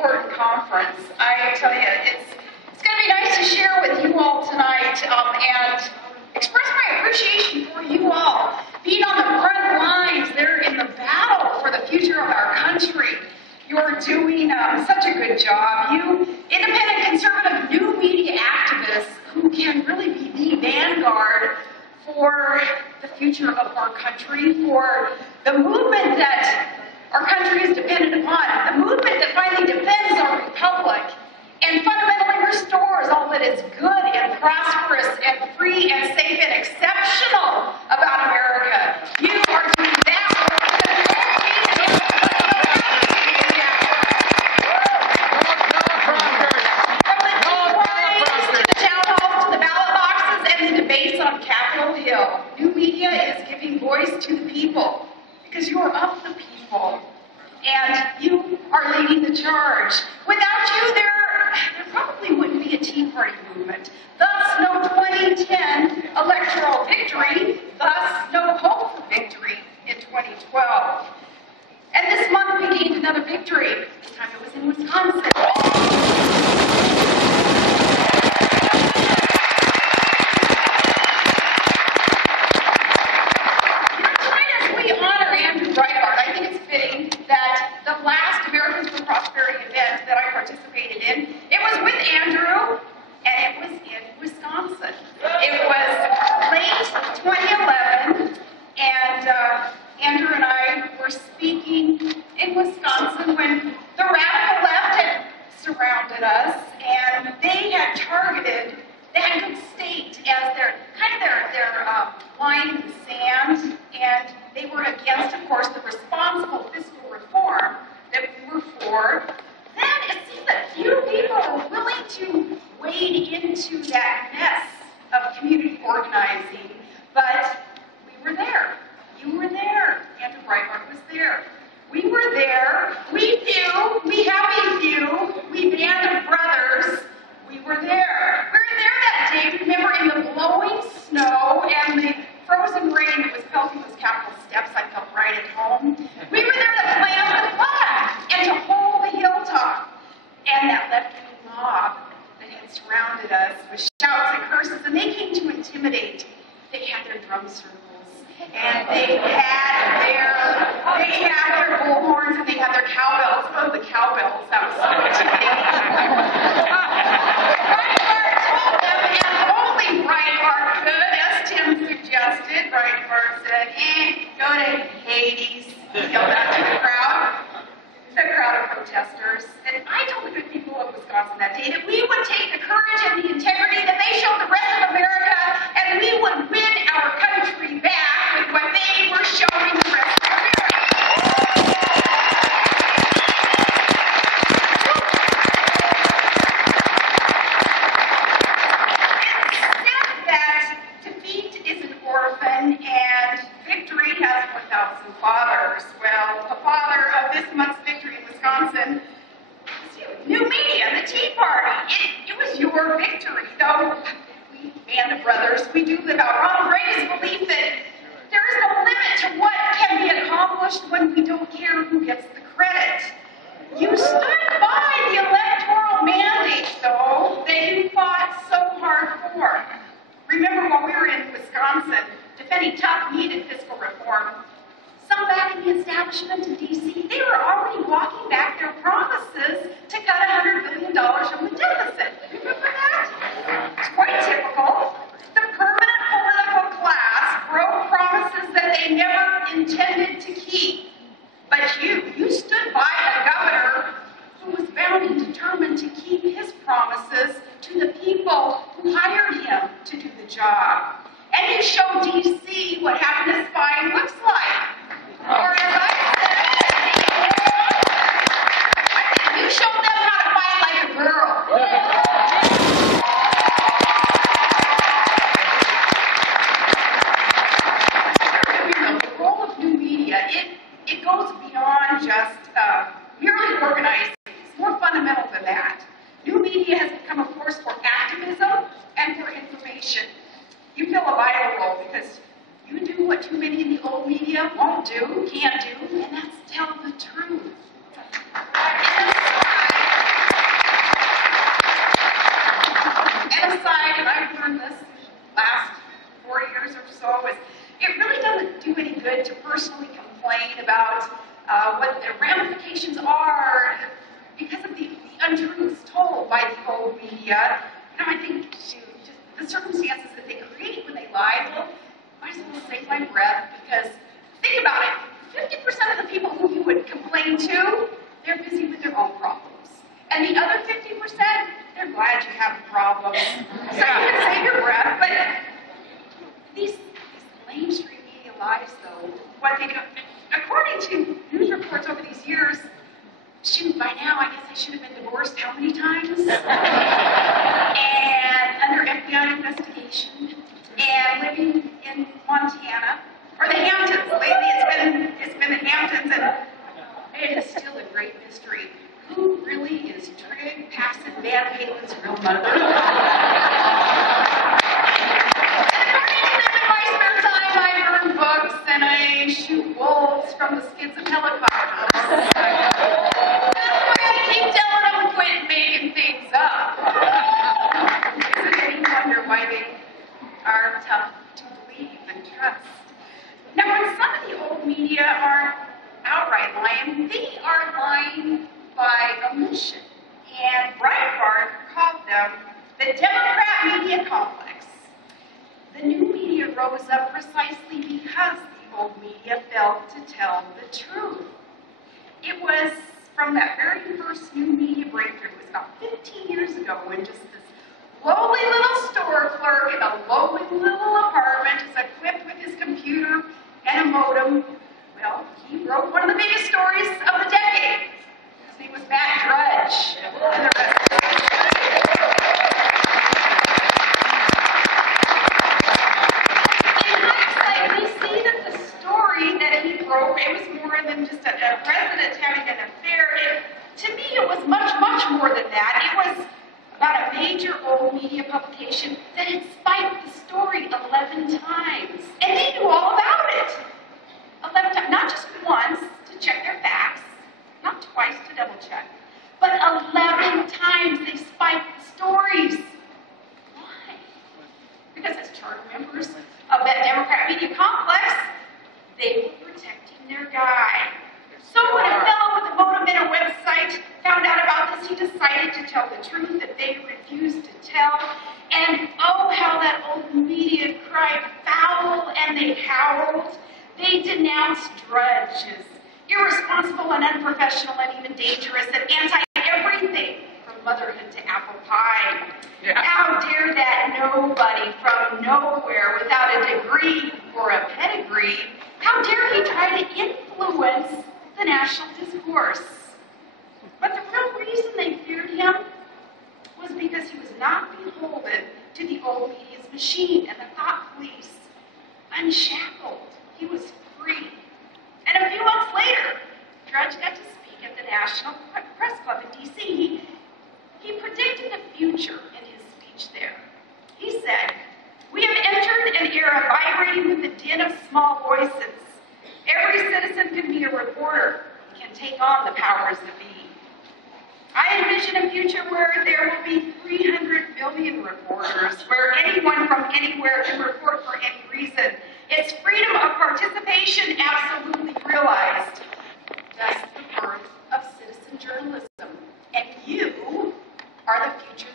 important conference. I tell you, it's going to be nice to share with you all tonight and express my appreciation for you all being on the front lines there in the battle for the future of our country. You're doing such a good job. You independent, conservative, new media activists who can really be the vanguard for the future of our country, for the movement that our country is dependent upon, the movement that finally defends our republic and fundamentally restores all that is good and prosperous and free and safe and exceptional about America. You are doing that work. From the town halls to the ballot boxes and the debates on Capitol Hill, new media is giving voice to the people because you are of the people. And you are leading the charge. Without you, there probably wouldn't be a Tea Party movement. Thus, no 2010 electoral victory. Thus, no hope for victory in 2012. And this month, we gained another victory. This time it was in Wisconsin. Participated in. It was with Andrew, and it was in Wisconsin. It was late 2011, and Andrew and I were speaking in Wisconsin when the radical left had surrounded us, and they had targeted, they had Good State as their line in the sand, and they were against, of course, the responsible fiscal reform that we were for. Then it seems that few people are willing to wade into that mess of community organizing, but we were there. You were there. Andrew Breitbart was there. We were there. We few, we happy few, we band of brothers, we were there. We were there that day, remember, in the blowing snow and the frozen rain that was pelting those Capitol steps. I felt right at home. We were there to plant the flag and to hold the hilltop. And that left-wing mob that had surrounded us with shouts and curses, and they came to intimidate. They had their drum circles, and they had their bullhorns, and they had their cowbells. Oh, the cowbells! That was so intimidating. Breitbart told them, and only Breitbart could, as Tim suggested. Breitbart said, go to Hades. He yelled out to the crowd. The crowd of protesters. And I told the good people of Wisconsin that day that we would take the courage and the integrity that they showed the rest of America, and we would win our country back with what they were showing the rest of America. It's said that defeat is an orphan and victory has 1,000 fathers. Well, the father of this month's victory in Wisconsin was you. New media, the Tea Party. It was your victory, though we, band of brothers, we do live out Ronald Reagan's belief that there is no limit to what can be accomplished when we don't care who gets the credit. You stood by the electoral mandate, though, that you fought so hard for. Remember when we were in Wisconsin defending tough, needed fiscal reform, some back in the establishment in D.C., they were already walking back their promises to cut $100 billion from the deficit. Remember that? It's quite typical. The permanent political class broke promises that they never intended to keep. But you stood by a governor who was bound and determined to keep his promises to the people who hired him to do the job. And you showed D.C. what happiness spying looks like. Or as I said, you showed them how to fight like a girl. The role of new media, it goes beyond just merely organizing. It's more fundamental than that. New media has become a force for activism and for information. You fill a vital role because you do what too many in the old media won't do, can't do, and that's tell the truth. In the sky, media, I think, shoot, just the circumstances that they create when they lie, well, might as well save my breath, because think about it, 50% of the people who you would complain to, they're busy with their own problems. And the other 50%, they're glad you have problems. So you can save your breath, but these mainstream media lies, though, what they do, according to news reports over these years, shoot, by now, I guess I should have been divorced how many times? And under FBI investigation, and living in Montana, or the Hamptons. Lately, it's been the Hamptons, and it is still a great mystery. Who really is Trig Passive Van Halen's real mother? And according to them, in my spare time, I burn books and I shoot wolves from the skids of helicopters. That's why I keep telling them quit making things up. Is it any wonder why they are tough to believe and trust? Now, when some of the old media are outright lying, they are lying by omission. And Breitbart called them the Democrat media complex. The new media rose up precisely because the old media failed to tell the truth. It was from that very first new media breakthrough, it was about 15 years ago, when just this lowly little store clerk in a lowly little apartment is equipped with his computer and a modem. Well, he wrote one of the biggest stories of the decade. His name was Matt Drudge. And the rest of it. In hindsight, we see that the story that he wrote, it was more than just a president having an affair. To me, it was much, much more than that. It was about a major old media publication that had spiked the story 11 times. And they knew all about it. 11 times, not just once to check their facts, not twice to double check, but 11 times they spiked the stories. Why? Because as charter members of that Democrat media complex, they were protecting their guy. So when a fellow with a modem and a website found out about this, he decided to tell the truth that they refused to tell. And oh, how that old media cried foul, and they howled. They denounced Drudge as irresponsible and unprofessional and even dangerous and anti-everything from motherhood to apple pie. Yeah. How dare that nobody from nowhere without a degree or a pedigree, how dare he try to influence the national discourse? But the real reason they feared him was because he was not beholden to the old media's machine and the thought police. Unshackled. He was free. And a few months later, Drudge got to speak at the National Press Club in D.C. He predicted the future in his speech there. He said, "We have entered an era vibrating with the din of small voices. Every citizen can be a reporter and can take on the powers that be. I envision a future where there will be 300 million reporters, where anyone from anywhere can report for any reason. It's freedom of participation absolutely realized. That's the birth of citizen journalism. And you are the future